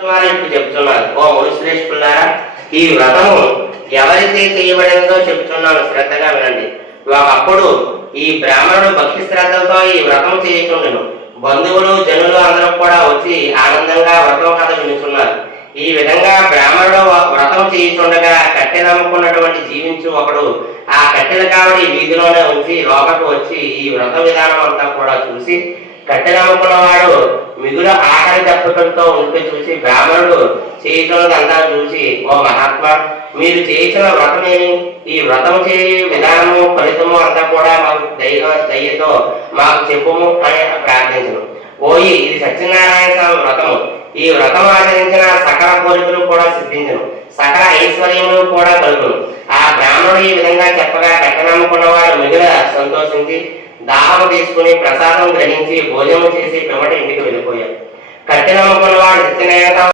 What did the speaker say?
ఇప్పుడు చెప్తున్నారు, ఓ మునిశ్రేష్ఠులారా, ఈ వ్రతము ఎవరైతే చేయబడిందో చెప్తున్నాను, శ్రద్ధగా వినండి. ఒకప్పుడు ఈ బ్రాహ్మణుడు భక్తి శ్రద్ధలతో ఈ వ్రతం చేయుచుండెను. బంధువులు జనులు అందరూ కూడా వచ్చి ఆనందంగా వ్రతం కథ వినుచున్నారు. ఈ విధంగా బ్రాహ్మణుడు వ్రతం చేయుచుండగా కట్టె నమ్ముకున్నటువంటి జీవించు ఒకడు ఆ కట్టెల కావడి వీధిలోనే ఉంచి లోపలికి వచ్చి ఈ వ్రత విధానం అంతా కూడా చూసి కట్టె నమ్ముకున్నవాడు మిగుల ఆకలి దప్పులతో ఉంటే చూసి బ్రాహ్మణుడు చేయుచున్నదంతా చూసి, ఓ మహాత్మా, మీరు చేయించిన వ్రతమేమి? ఈ వ్రతం చేయ విధానము ఫలితము అంతా కూడా మాకు దయ్యతో మాకు చెప్పుము అని ప్రార్థించను. ఓయి, ఇది సత్యనారాయణ స్వామి వ్రతము. ఈ వ్రతం ఆచరించిన సకల కోరికలు కూడా సిద్ధించను, సకల ఐశ్వర్యములు కూడా కలుగును. ఆ బ్రాహ్మణుడు ఈ విధంగా చెప్పగా కట్టనమ్ముకున్నవాడు మిగుల సంతోషించి దాహం తీసుకుని ప్రసాదం గ్రహించి భోజనం చేసి పిమ్మట ఇంటికి వెళ్ళిపోయాడు. కట్టెనమ్ముకున్నవాడు సత్యనారాయణ